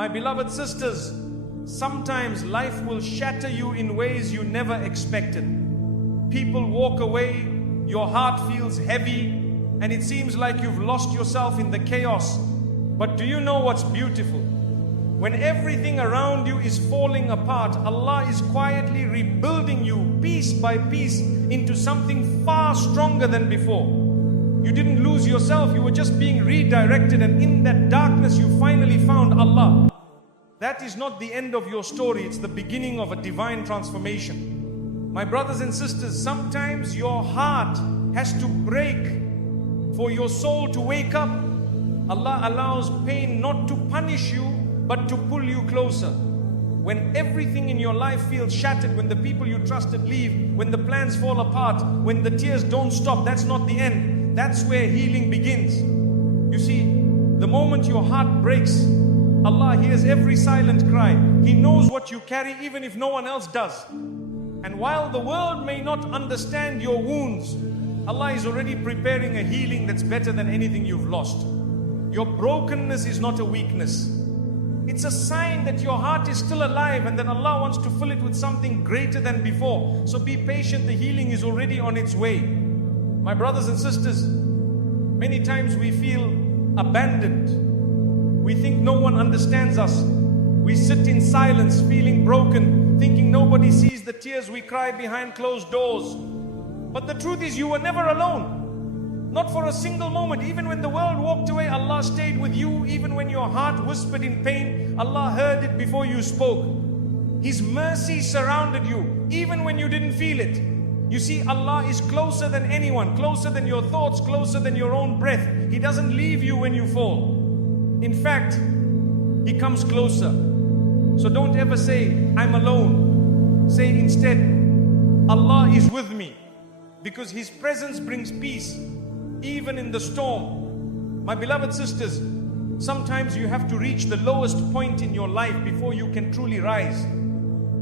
My beloved sisters, sometimes life will shatter you in ways you never expected. People walk away, your heart feels heavy, and it seems like you've lost yourself in the chaos. But do you know what's beautiful? When everything around you is falling apart, Allah is quietly rebuilding you piece by piece into something far stronger than before. You didn't lose yourself, you were just being redirected, and in that darkness you finally found Allah. That is not the end of your story, it's the beginning of a divine transformation. My brothers and sisters, sometimes your heart has to break for your soul to wake up. Allah allows pain not to punish you, but to pull you closer. When everything in your life feels shattered, when the people you trusted leave, when the plans fall apart, when the tears don't stop, that's not the end. That's where healing begins. You see, the moment your heart breaks, Allah hears every silent cry. He knows what you carry even if no one else does. And while the world may not understand your wounds, Allah is already preparing a healing that's better than anything you've lost. Your brokenness is not a weakness. It's a sign that your heart is still alive and that Allah wants to fill it with something greater than before. So be patient, the healing is already on its way. My brothers and sisters, many times we feel abandoned. We think no one understands us. We sit in silence, feeling broken, thinking nobody sees the tears we cry behind closed doors. But the truth is, you were never alone. Not for a single moment. Even when the world walked away, Allah stayed with you. Even when your heart whispered in pain, Allah heard it before you spoke. His mercy surrounded you, even when you didn't feel it. You see, Allah is closer than anyone, closer than your thoughts, closer than your own breath. He doesn't leave you when you fall. In fact, He comes closer. So don't ever say, I'm alone. Say instead, Allah is with me. Because His presence brings peace, even in the storm. My beloved sisters, sometimes you have to reach the lowest point in your life before you can truly rise.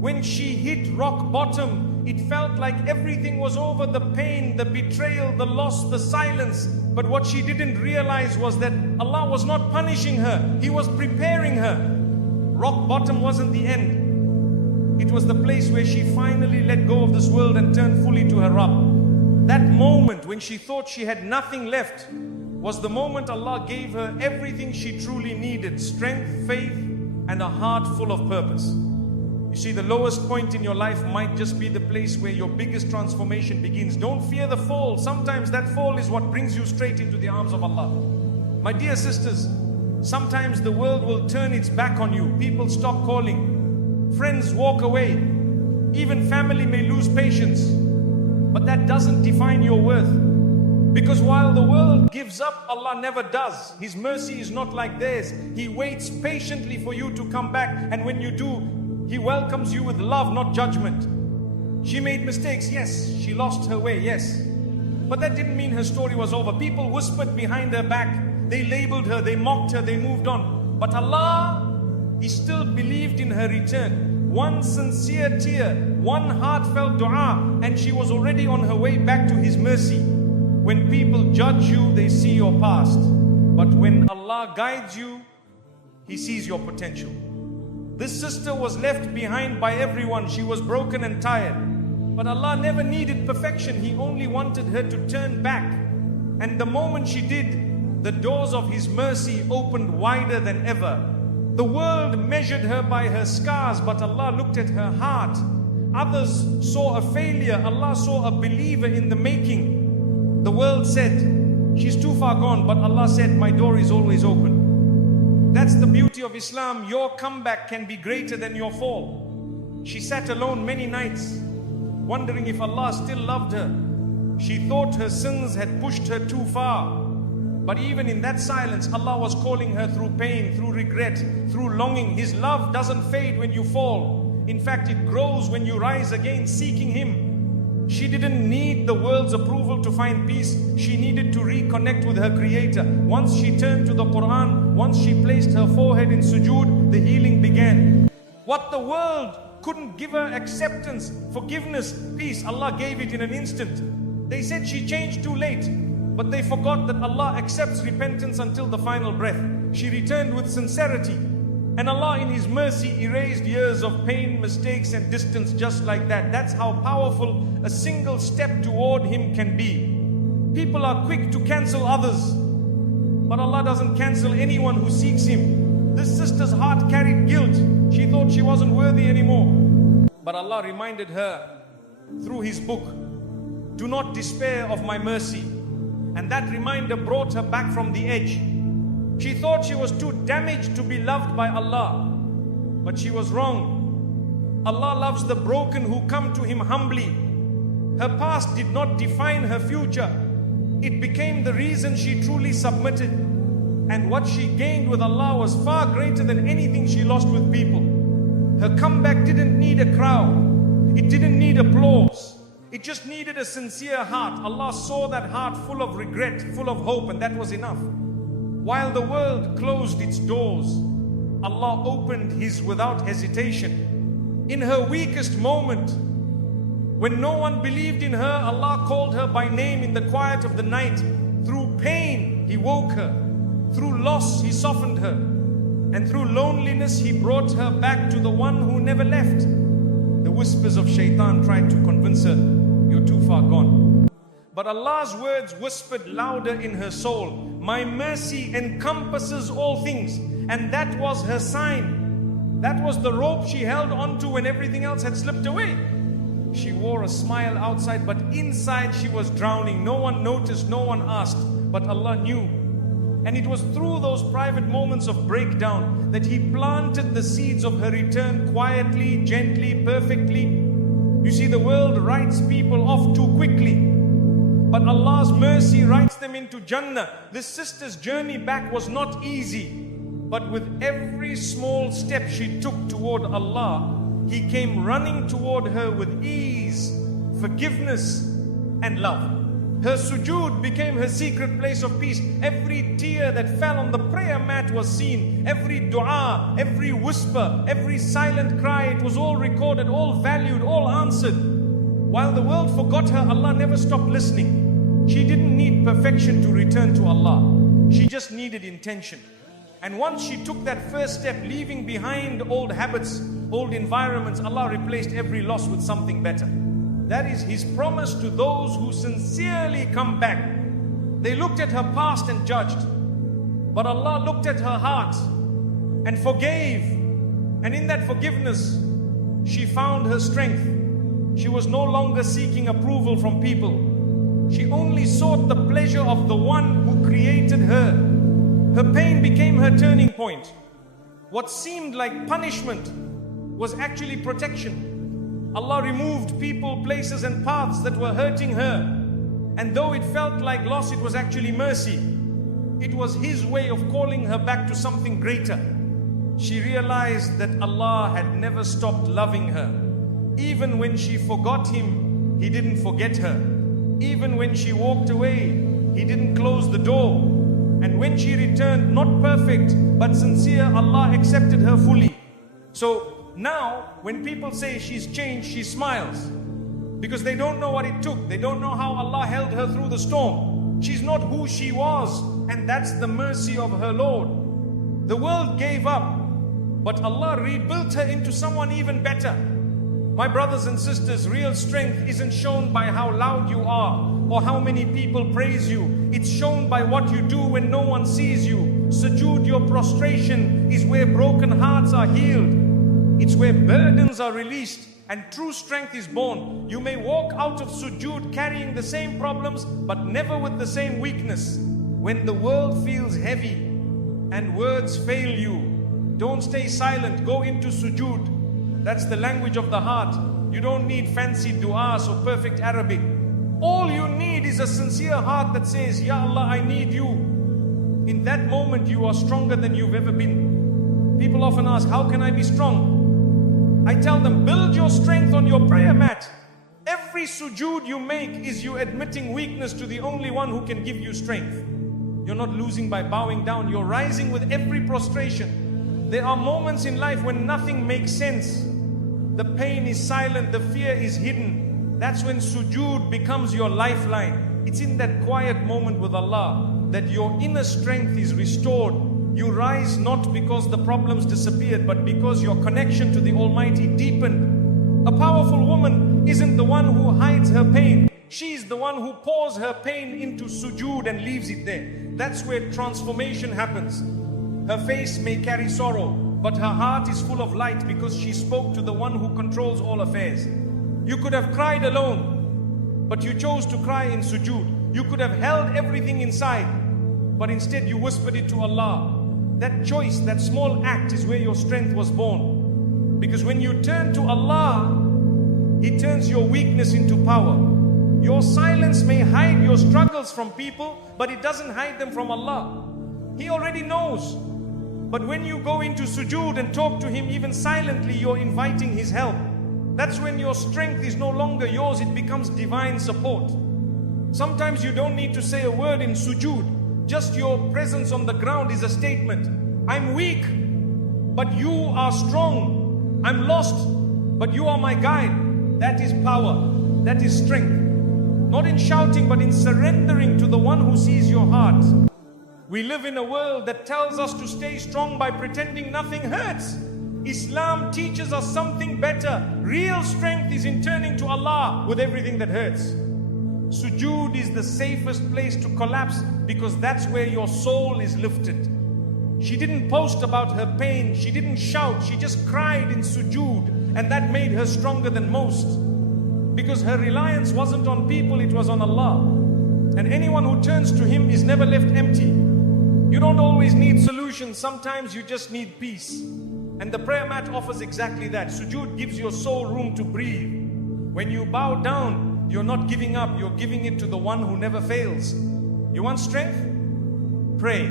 When she hit rock bottom, it felt like everything was over, the pain, the betrayal, the loss, the silence. But what she didn't realize was that Allah was not punishing her. He was preparing her. Rock bottom wasn't the end. It was the place where she finally let go of this world and turned fully to her Rabb. That moment when she thought she had nothing left was the moment Allah gave her everything she truly needed: strength, faith, and a heart full of purpose. You see, the lowest point in your life might just be the place where your biggest transformation begins. Don't fear the fall. Sometimes that fall is what brings you straight into the arms of Allah. My dear sisters, sometimes the world will turn its back on you. People stop calling. Friends walk away. Even family may lose patience. But that doesn't define your worth. Because while the world gives up, Allah never does. His mercy is not like theirs. He waits patiently for you to come back. And when you do, He welcomes you with love, not judgment. She made mistakes, yes. She lost her way, yes. But that didn't mean her story was over. People whispered behind her back. They labeled her, they mocked her, they moved on. But Allah, He still believed in her return. One sincere tear, one heartfelt dua, and she was already on her way back to His mercy. When people judge you, they see your past. But when Allah guides you, He sees your potential. This sister was left behind by everyone. She was broken and tired. But Allah never needed perfection. He only wanted her to turn back. And the moment she did, the doors of His mercy opened wider than ever. The world measured her by her scars, but Allah looked at her heart. Others saw a failure. Allah saw a believer in the making. The world said, she's too far gone, but Allah said, my door is always open. That's the beauty of Islam. Your comeback can be greater than your fall. She sat alone many nights, wondering if Allah still loved her. She thought her sins had pushed her too far. But even in that silence, Allah was calling her through pain, through regret, through longing. His love doesn't fade when you fall. In fact, it grows when you rise again, seeking Him. She didn't need the world's approval to find peace. She needed to reconnect with her Creator. Once she turned to the Quran, once she placed her forehead in sujood, the healing began. What the world couldn't give her: acceptance, forgiveness, peace, Allah gave it in an instant. They said she changed too late. But they forgot that Allah accepts repentance until the final breath. She returned with sincerity. And Allah in His mercy erased years of pain, mistakes and distance just like that. That's how powerful a single step toward Him can be. People are quick to cancel others, but Allah doesn't cancel anyone who seeks Him. This sister's heart carried guilt. She thought she wasn't worthy anymore. But Allah reminded her through His book, do not despair of my mercy. And that reminder brought her back from the edge. She thought she was too damaged to be loved by Allah, but she was wrong. Allah loves the broken who come to Him humbly. Her past did not define her future. It became the reason she truly submitted. And what she gained with Allah was far greater than anything she lost with people. Her comeback didn't need a crowd. It didn't need applause. It just needed a sincere heart. Allah saw that heart full of regret, full of hope, and that was enough. While the world closed its doors, Allah opened His without hesitation. In her weakest moment, when no one believed in her, Allah called her by name in the quiet of the night. Through pain, He woke her. Through loss, He softened her. And through loneliness, He brought her back to the one who never left. The whispers of shaitan tried to convince her, you're too far gone. But Allah's words whispered louder in her soul, my mercy encompasses all things. And that was her sign. That was the rope she held onto when everything else had slipped away. She wore a smile outside, but inside she was drowning. No one noticed, no one asked, but Allah knew. And it was through those private moments of breakdown that He planted the seeds of her return quietly, gently, perfectly. You see, the world writes people off too quickly, but Allah's mercy writes them into Jannah. This sister's journey back was not easy, but with every small step she took toward Allah, He came running toward her with ease, forgiveness and love. Her sujood became her secret place of peace. Every tear that fell on the prayer mat was seen. Every dua, every whisper, every silent cry, it was all recorded, all valued, all answered. While the world forgot her, Allah never stopped listening. She didn't need perfection to return to Allah. She just needed intention. And once she took that first step, leaving behind old habits, old environments, Allah replaced every loss with something better. That is His promise to those who sincerely come back. They looked at her past and judged, but Allah looked at her heart and forgave. And in that forgiveness, she found her strength. She was no longer seeking approval from people. She only sought the pleasure of the one who created her. Her pain became her turning point. What seemed like punishment was actually protection. Allah removed people, places and paths that were hurting her. And though it felt like loss, it was actually mercy. It was His way of calling her back to something greater. She realized that Allah had never stopped loving her. Even when she forgot Him, He didn't forget her. Even when she walked away, He didn't close the door. And when she returned, not perfect, but sincere, Allah accepted her fully. So now, when people say she's changed, she smiles. Because they don't know what it took. They don't know how Allah held her through the storm. She's not who she was. And that's the mercy of her Lord. The world gave up, but Allah rebuilt her into someone even better. My brothers and sisters, real strength isn't shown by how loud you are or how many people praise you. It's shown by what you do when no one sees you. Sujood, your prostration, is where broken hearts are healed. It's where burdens are released and true strength is born. You may walk out of sujood carrying the same problems, but never with the same weakness. When the world feels heavy and words fail you, don't stay silent, go into sujood. That's the language of the heart. You don't need fancy du'as or perfect Arabic. All you need is a sincere heart that says, Ya Allah, I need you. In that moment, you are stronger than you've ever been. People often ask, how can I be strong? I tell them, build your strength on your prayer mat. Every sujood you make is you admitting weakness to the only one who can give you strength. You're not losing by bowing down, you're rising with every prostration. There are moments in life when nothing makes sense. The pain is silent, the fear is hidden. That's when sujood becomes your lifeline. It's in that quiet moment with Allah that your inner strength is restored You rise not because the problems disappeared, but because your connection to the Almighty deepened. A powerful woman isn't the one who hides her pain. She's the one who pours her pain into sujood and leaves it there. That's where transformation happens. Her face may carry sorrow, but her heart is full of light because she spoke to the one who controls all affairs. You could have cried alone, but you chose to cry in sujood. You could have held everything inside, but instead you whispered it to Allah. That choice, that small act is where your strength was born. Because when you turn to Allah, He turns your weakness into power. Your silence may hide your struggles from people, but it doesn't hide them from Allah. He already knows. But when you go into sujood and talk to Him even silently, you're inviting His help. That's when your strength is no longer yours, it becomes divine support. Sometimes you don't need to say a word in sujood. Just your presence on the ground is a statement. I'm weak, but you are strong. I'm lost, but you are my guide. That is power. That is strength. Not in shouting, but in surrendering to the one who sees your heart. We live in a world that tells us to stay strong by pretending nothing hurts. Islam teaches us something better. Real strength is in turning to Allah with everything that hurts. Sujood is the safest place to collapse because that's where your soul is lifted. She didn't post about her pain. She didn't shout. She just cried in sujood, and that made her stronger than most. Because her reliance wasn't on people, it was on Allah. And anyone who turns to Him is never left empty. You don't always need solutions. Sometimes you just need peace. And the prayer mat offers exactly that. Sujood gives your soul room to breathe. When you bow down, you're not giving up. You're giving it to the one who never fails. You want strength? Pray.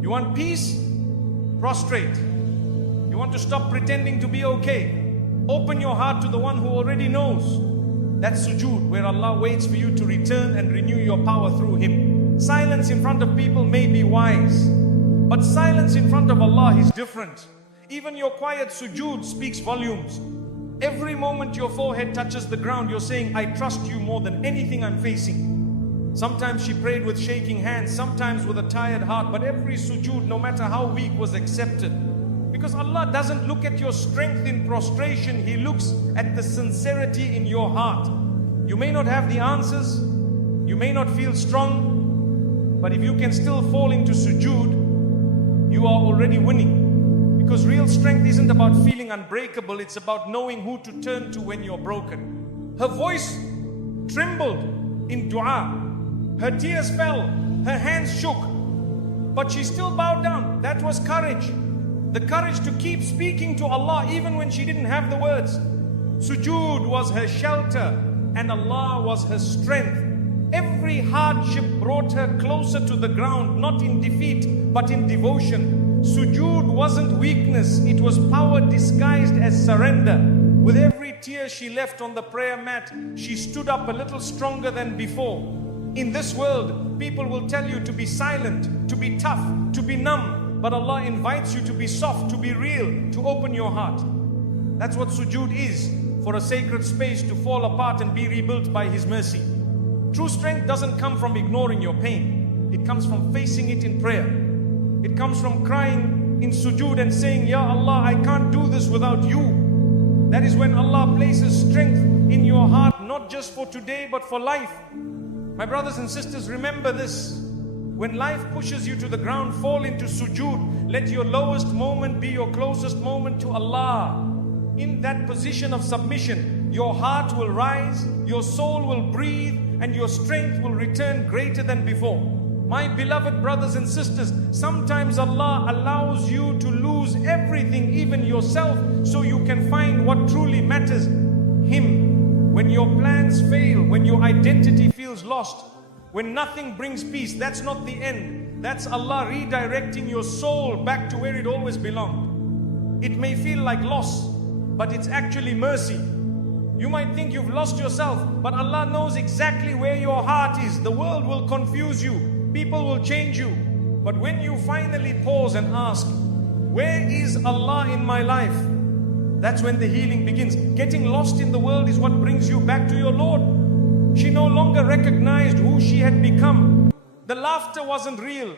You want peace? Prostrate. You want to stop pretending to be okay? Open your heart to the one who already knows. That's sujood, where Allah waits for you to return and renew your power through Him. Silence in front of people may be wise, but silence in front of Allah is different. Even your quiet sujood speaks volumes. Every moment your forehead touches the ground, you're saying, I trust you more than anything I'm facing. Sometimes she prayed with shaking hands, sometimes with a tired heart, but every sujood, no matter how weak, was accepted. Because Allah doesn't look at your strength in prostration, He looks at the sincerity in your heart. You may not have the answers, you may not feel strong, but if you can still fall into sujood, you are already winning. Because real strength isn't about feeling unbreakable, it's about knowing who to turn to when you're broken. Her voice trembled in dua. Her tears fell, her hands shook, but she still bowed down. That was courage. The courage to keep speaking to Allah even when she didn't have the words. Sujood was her shelter and Allah was her strength. Every hardship brought her closer to the ground, not in defeat, but in devotion. Sujood wasn't weakness, it was power disguised as surrender. With every tear she left on the prayer mat, she stood up a little stronger than before. In this world, people will tell you to be silent, to be tough, to be numb. But Allah invites you to be soft, to be real, to open your heart. That's what sujood is, for a sacred space to fall apart and be rebuilt by His mercy. True strength doesn't come from ignoring your pain. It comes from facing it in prayer. It comes from crying in sujood and saying, Ya Allah, I can't do this without you. That is when Allah places strength in your heart, not just for today, but for life. My brothers and sisters, remember this. When life pushes you to the ground, fall into sujood. Let your lowest moment be your closest moment to Allah. In that position of submission, your heart will rise, your soul will breathe, and your strength will return greater than before. My beloved brothers and sisters, sometimes Allah allows you to lose everything, even yourself, so you can find what truly matters, Him. When your plans fail, when your identity feels lost, when nothing brings peace, that's not the end. That's Allah redirecting your soul back to where it always belonged. It may feel like loss, but it's actually mercy. You might think you've lost yourself, but Allah knows exactly where your heart is. The world will confuse you. People will change you. But when you finally pause and ask, where is Allah in my life? That's when the healing begins. Getting lost in the world is what brings you back to your Lord. She no longer recognized who she had become. The laughter wasn't real.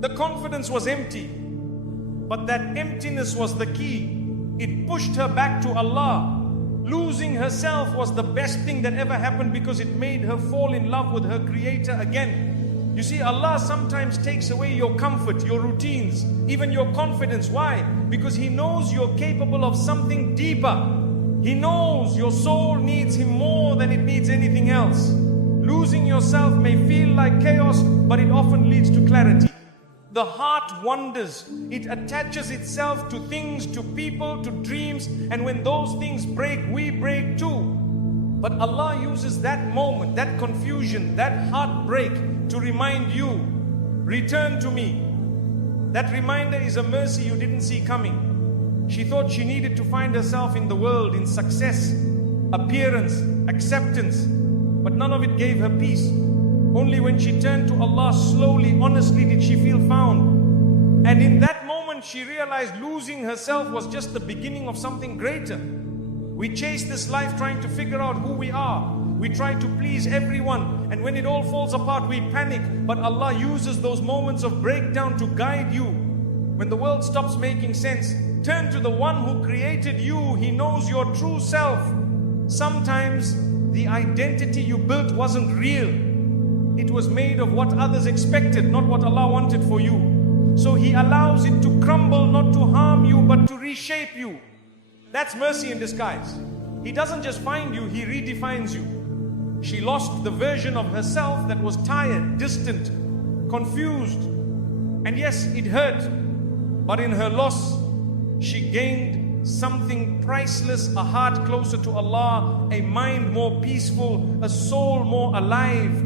The confidence was empty, but that emptiness was the key. It pushed her back to Allah. Losing herself was the best thing that ever happened, because it made her fall in love with her Creator again. You see, Allah sometimes takes away your comfort, your routines, even your confidence. Why? Because He knows you're capable of something deeper. He knows your soul needs Him more than it needs anything else. Losing yourself may feel like chaos, but it often leads to clarity. The heart wanders. It attaches itself to things, to people, to dreams, and when those things break, we break too. But Allah uses that moment, that confusion, that heartbreak to remind you, return to me. That reminder is a mercy you didn't see coming. She thought she needed to find herself in the world, in success, appearance, acceptance, but none of it gave her peace. Only when she turned to Allah slowly, honestly, did she feel found. And in that moment she realized losing herself was just the beginning of something greater. We chase this life trying to figure out who we are. We try to please everyone, and when it all falls apart we panic. But Allah uses those moments of breakdown to guide you. When the world stops making sense, turn to the one who created you. He knows your true self. Sometimes the identity you built wasn't real. It was made of what others expected, not what Allah wanted for you. So He allows it to crumble, not to harm you, but to reshape you. That's mercy in disguise. He doesn't just find you, He redefines you. She lost the version of herself that was tired, distant, confused. And yes, it hurt. But in her loss, she gained something priceless, a heart closer to Allah, a mind more peaceful, a soul more alive.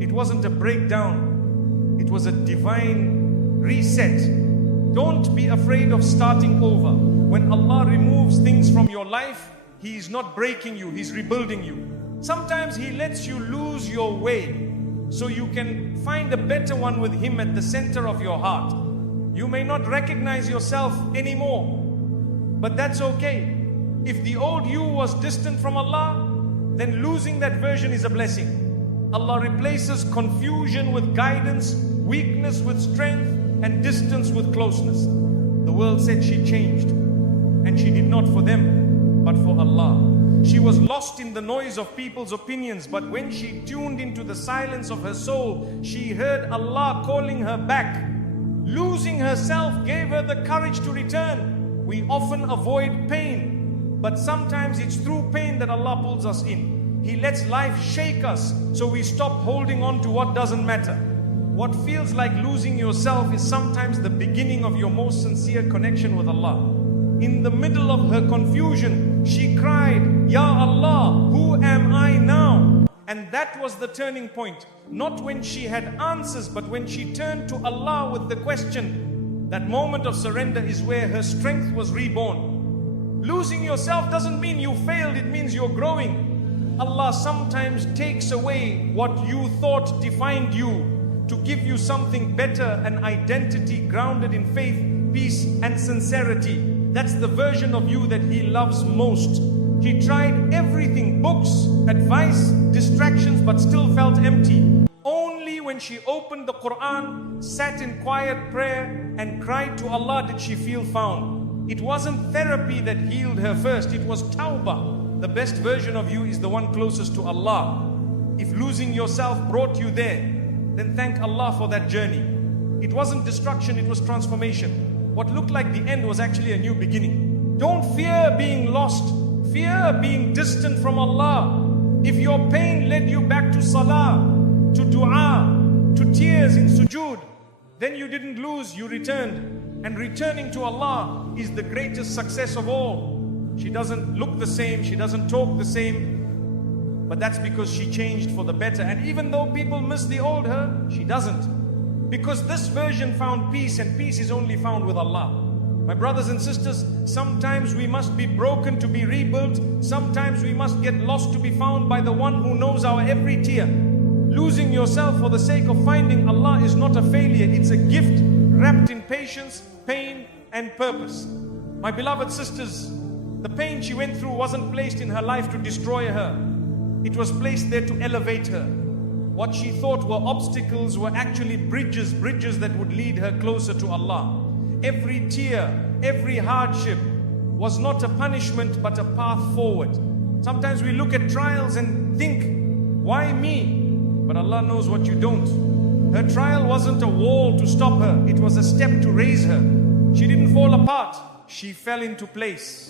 It wasn't a breakdown, it was a divine reset. Don't be afraid of starting over. When Allah removes things from your life, He is not breaking you, He's rebuilding you. Sometimes He lets you lose your way so you can find a better one with Him at the center of your heart. You may not recognize yourself anymore, but that's okay. If the old you was distant from Allah, then losing that version is a blessing. Allah replaces confusion with guidance, weakness with strength, and distance with closeness. The world said she changed, and she did not for them, but for Allah. She was lost in the noise of people's opinions, but when she tuned into the silence of her soul, she heard Allah calling her back. Losing herself gave her the courage to return. We often avoid pain, but sometimes it's through pain that Allah pulls us in. He lets life shake us so we stop holding on to what doesn't matter. What feels like losing yourself is sometimes the beginning of your most sincere connection with Allah. In the middle of her confusion, she cried, Ya Allah, who am I now? And that was the turning point. Not when she had answers, but when she turned to Allah with the question. That moment of surrender is where her strength was reborn. Losing yourself doesn't mean you failed, it means you're growing. Allah sometimes takes away what you thought defined you to give you something better, an identity grounded in faith, peace, and sincerity. That's the version of you that He loves most. She tried everything, books, advice, distractions, but still felt empty. Only when she opened the Quran, sat in quiet prayer, and cried to Allah did she feel found. It wasn't therapy that healed her first, it was tawbah. The best version of you is the one closest to Allah. If losing yourself brought you there, then thank Allah for that journey. It wasn't destruction, it was transformation. What looked like the end was actually a new beginning. Don't fear being lost. Fear being distant from Allah. If your pain led you back to salah, to dua, to tears in sujood, then you didn't lose, you returned. And returning to Allah is the greatest success of all. She doesn't look the same, she doesn't talk the same, but that's because she changed for the better. And even though people miss the old her, she doesn't. Because this version found peace, and peace is only found with Allah. My brothers and sisters, sometimes we must be broken to be rebuilt. Sometimes we must get lost to be found by the one who knows our every tear. Losing yourself for the sake of finding Allah is not a failure, it's a gift wrapped in patience, pain, and purpose. My beloved sisters, the pain she went through wasn't placed in her life to destroy her. It was placed there to elevate her. What she thought were obstacles were actually bridges that would lead her closer to Allah. Every tear, every hardship was not a punishment but a path forward. Sometimes we look at trials and think, why me? But Allah knows what you don't. Her trial wasn't a wall to stop her, it was a step to raise her. She didn't fall apart, she fell into place.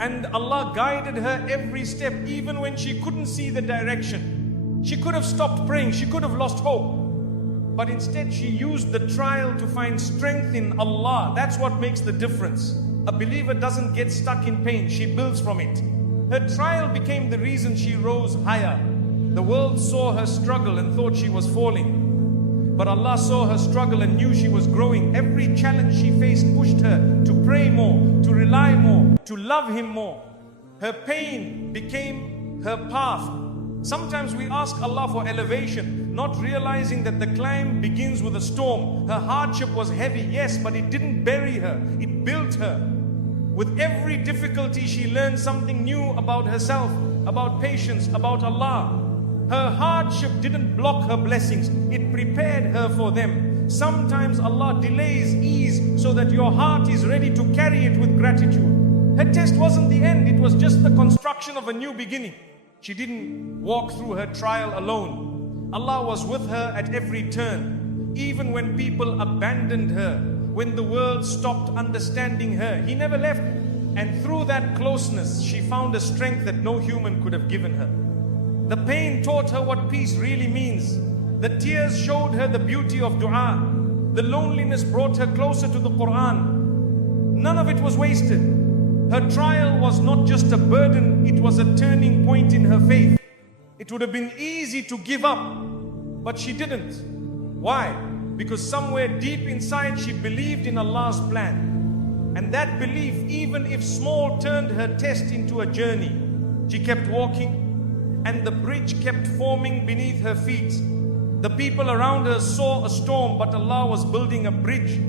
And Allah guided her every step, even when she couldn't see the direction. She could have stopped praying, she could have lost hope. But instead she used the trial to find strength in Allah. That's what makes the difference. A believer doesn't get stuck in pain, she builds from it. Her trial became the reason she rose higher. The world saw her struggle and thought she was falling. But Allah saw her struggle and knew she was growing. Every challenge she faced pushed her to pray more, to rely more, to love Him more. Her pain became her path. Sometimes we ask Allah for elevation, not realizing that the climb begins with a storm. Her hardship was heavy, yes, but it didn't bury her, it built her. With every difficulty she learned something new about herself, about patience, about Allah. Her hardship didn't block her blessings, it prepared her for them. Sometimes Allah delays ease so that your heart is ready to carry it with gratitude. Her test wasn't the end, it was just the construction of a new beginning. She didn't walk through her trial alone. Allah was with her at every turn. Even when people abandoned her, when the world stopped understanding her, He never left. And through that closeness, she found a strength that no human could have given her. The pain taught her what peace really means. The tears showed her the beauty of dua. The loneliness brought her closer to the Quran. None of it was wasted. Her trial was not just a burden, it was a turning point in her faith. It would have been easy to give up, but she didn't. Why? Because somewhere deep inside she believed in Allah's plan. And that belief, even if small, turned her test into a journey. She kept walking, and the bridge kept forming beneath her feet. The people around her saw a storm, but Allah was building a bridge.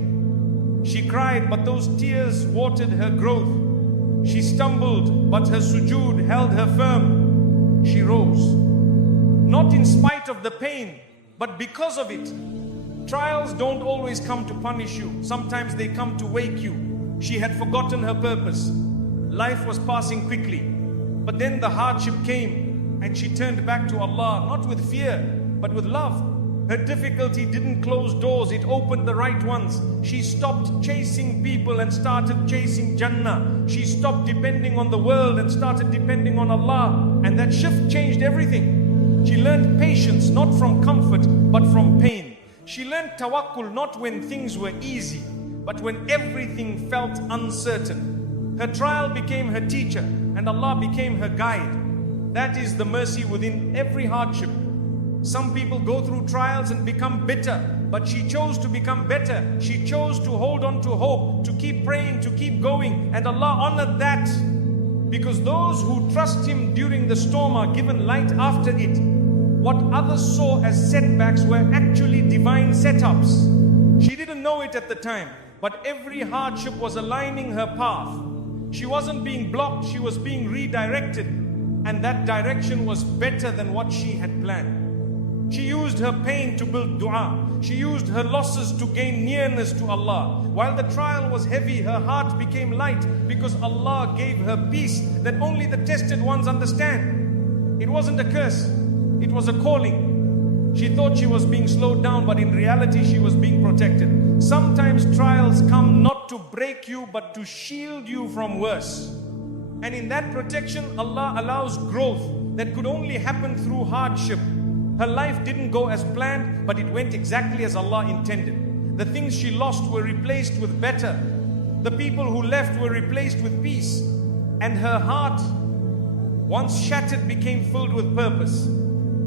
She cried, but those tears watered her growth. She stumbled, but her sujood held her firm. She rose. Not in spite of the pain, but because of it. Trials don't always come to punish you. Sometimes they come to wake you. She had forgotten her purpose. Life was passing quickly. But then the hardship came, and she turned back to Allah, not with fear, but with love. Her difficulty didn't close doors, it opened the right ones. She stopped chasing people and started chasing Jannah. She stopped depending on the world and started depending on Allah. And that shift changed everything. She learned patience, not from comfort, but from pain. She learned tawakkul, not when things were easy, but when everything felt uncertain. Her trial became her teacher, and Allah became her guide. That is the mercy within every hardship. Some people go through trials and become bitter, but she chose to become better. She chose to hold on to hope, to keep praying, to keep going, and Allah honored that. Because those who trust Him during the storm are given light after it. What others saw as setbacks were actually divine setups. She didn't know it at the time, but every hardship was aligning her path. She wasn't being blocked, she was being redirected. And that direction was better than what she had planned. She used her pain to build dua. She used her losses to gain nearness to Allah. While the trial was heavy, her heart became light because Allah gave her peace that only the tested ones understand. It wasn't a curse, it was a calling. She thought she was being slowed down, but in reality she was being protected. Sometimes trials come not to break you, but to shield you from worse. And in that protection, Allah allows growth that could only happen through hardship. Her life didn't go as planned, but it went exactly as Allah intended. The things she lost were replaced with better. The people who left were replaced with peace. And her heart, once shattered, became filled with purpose.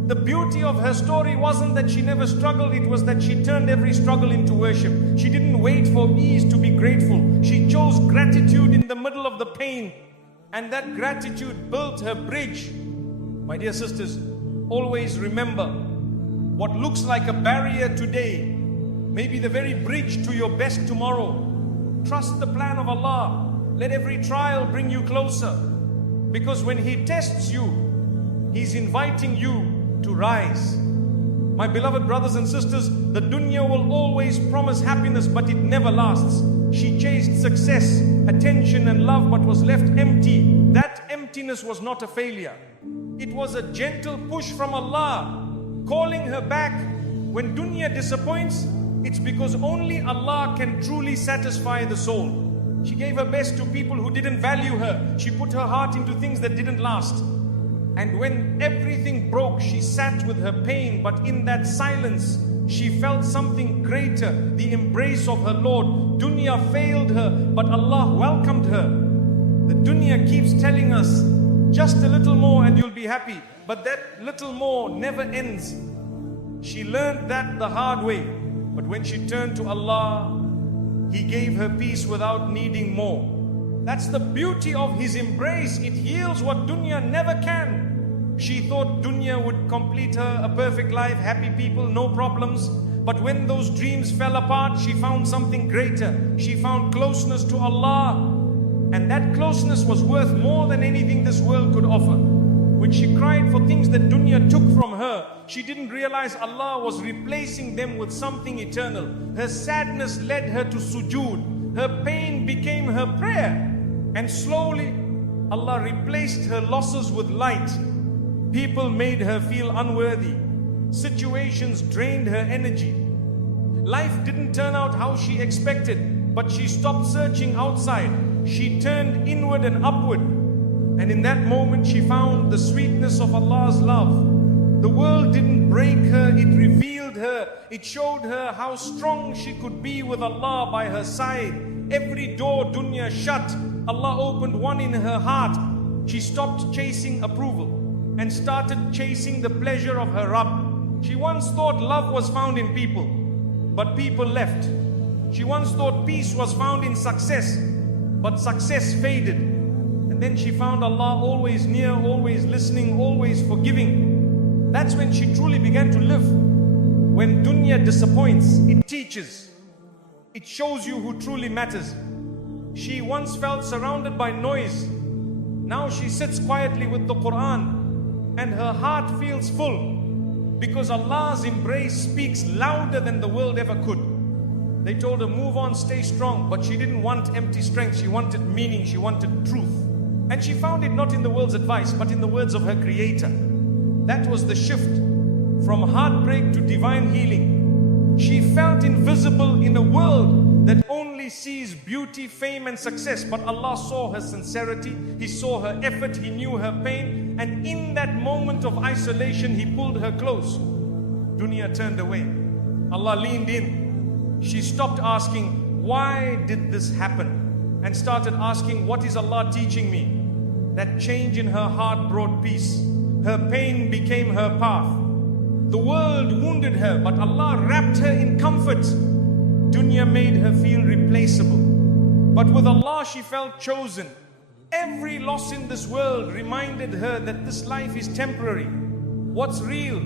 The beauty of her story wasn't that she never struggled, it was that she turned every struggle into worship. She didn't wait for ease to be grateful. She chose gratitude in the middle of the pain. And that gratitude built her bridge. My dear sisters, always remember, what looks like a barrier today may be the very bridge to your best tomorrow. Trust the plan of Allah. Let every trial bring you closer. Because when He tests you, He's inviting you to rise. My beloved brothers and sisters, the dunya will always promise happiness, but it never lasts. She chased success, attention and love, but was left empty. That emptiness was not a failure. It was a gentle push from Allah, calling her back. When dunya disappoints, it's because only Allah can truly satisfy the soul. She gave her best to people who didn't value her. She put her heart into things that didn't last. And when everything broke, she sat with her pain, but in that silence, she felt something greater, the embrace of her Lord. Dunya failed her, but Allah welcomed her. The dunya keeps telling us, just a little more and you'll be happy. But that little more never ends. She learned that the hard way. But when she turned to Allah, He gave her peace without needing more. That's the beauty of His embrace. It heals what dunya never can. She thought dunya would complete her, a perfect life, happy people, no problems. But when those dreams fell apart, she found something greater. She found closeness to Allah. And that closeness was worth more than anything this world could offer. When she cried for things that dunya took from her, she didn't realize Allah was replacing them with something eternal. Her sadness led her to sujood. Her pain became her prayer. And slowly, Allah replaced her losses with light. People made her feel unworthy. Situations drained her energy. Life didn't turn out how she expected, but she stopped searching outside. She turned inward and upward. And in that moment, she found the sweetness of Allah's love. The world didn't break her, it revealed her. It showed her how strong she could be with Allah by her side. Every door dunya shut, Allah opened one in her heart. She stopped chasing approval and started chasing the pleasure of her Rabb. She once thought love was found in people, but people left. She once thought peace was found in success, but success faded. And then she found Allah always near, always listening, always forgiving. That's when she truly began to live. When dunya disappoints, it teaches. It shows you who truly matters. She once felt surrounded by noise. Now she sits quietly with the Quran and her heart feels full because Allah's embrace speaks louder than the world ever could. They told her, move on, stay strong. But she didn't want empty strength. She wanted meaning. She wanted truth. And she found it not in the world's advice, but in the words of her Creator. That was the shift from heartbreak to divine healing. She felt invisible in a world that only sees beauty, fame and success. But Allah saw her sincerity. He saw her effort. He knew her pain. And in that moment of isolation, He pulled her close. Dunya turned away. Allah leaned in. She stopped asking, why did this happen? And started asking, what is Allah teaching me? That change in her heart brought peace. Her pain became her path. The world wounded her, but Allah wrapped her in comfort. Dunya made her feel replaceable. But with Allah she felt chosen. Every loss in this world reminded her that this life is temporary. What's real,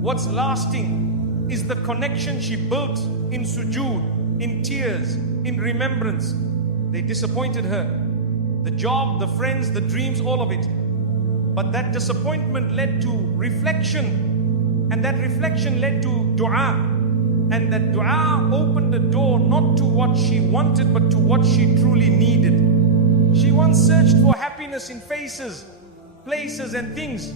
what's lasting is the connection she built in sujood, in tears, in remembrance. They disappointed her. The job, the friends, the dreams, all of it. But that disappointment led to reflection. And that reflection led to dua. And that dua opened the door not to what she wanted, but to what she truly needed. She once searched for happiness in faces, places and things,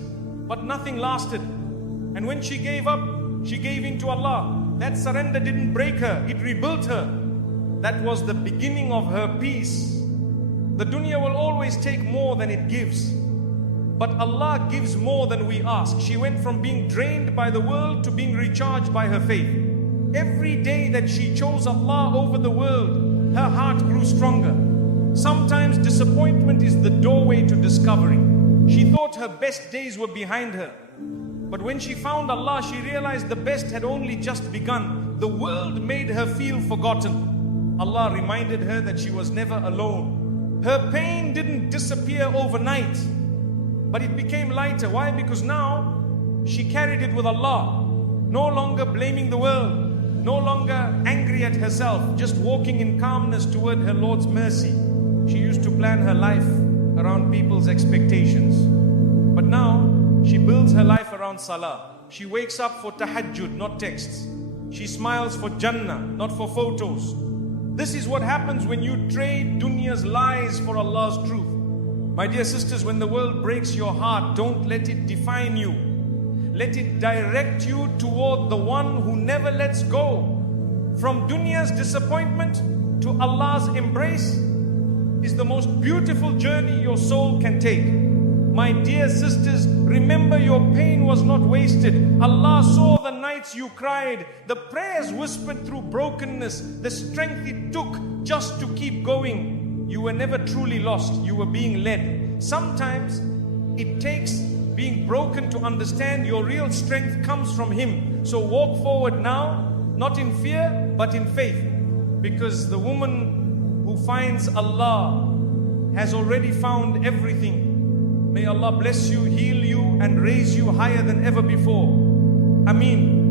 but nothing lasted. And when she gave up, she gave in to Allah. That surrender didn't break her, it rebuilt her. That was the beginning of her peace. The dunya will always take more than it gives. But Allah gives more than we ask. She went from being drained by the world to being recharged by her faith. Every day that she chose Allah over the world, her heart grew stronger. Sometimes disappointment is the doorway to discovery. She thought her best days were behind her. But when she found Allah, she realized the best had only just begun. The world made her feel forgotten. Allah reminded her that she was never alone. Her pain didn't disappear overnight, but it became lighter. Why? Because now she carried it with Allah. No longer blaming the world, no longer angry at herself, just walking in calmness toward her Lord's mercy. She used to plan her life around people's expectations. But now she builds her life around salah. She wakes up for tahajjud, not texts. She smiles for Jannah, not for photos. This is what happens when you trade dunya's lies for Allah's truth. My dear sisters, when the world breaks your heart, don't let it define you. Let it direct you toward the one who never lets go. From dunya's disappointment to Allah's embrace is the most beautiful journey your soul can take. My dear sisters, remember your pain was not wasted. Allah saw the nights you cried, the prayers whispered through brokenness, the strength it took just to keep going. You were never truly lost, you were being led. Sometimes it takes being broken to understand your real strength comes from Him. So walk forward now, not in fear, but in faith. Because the woman who finds Allah has already found everything. May Allah bless you, heal you, and raise you higher than ever before. Ameen.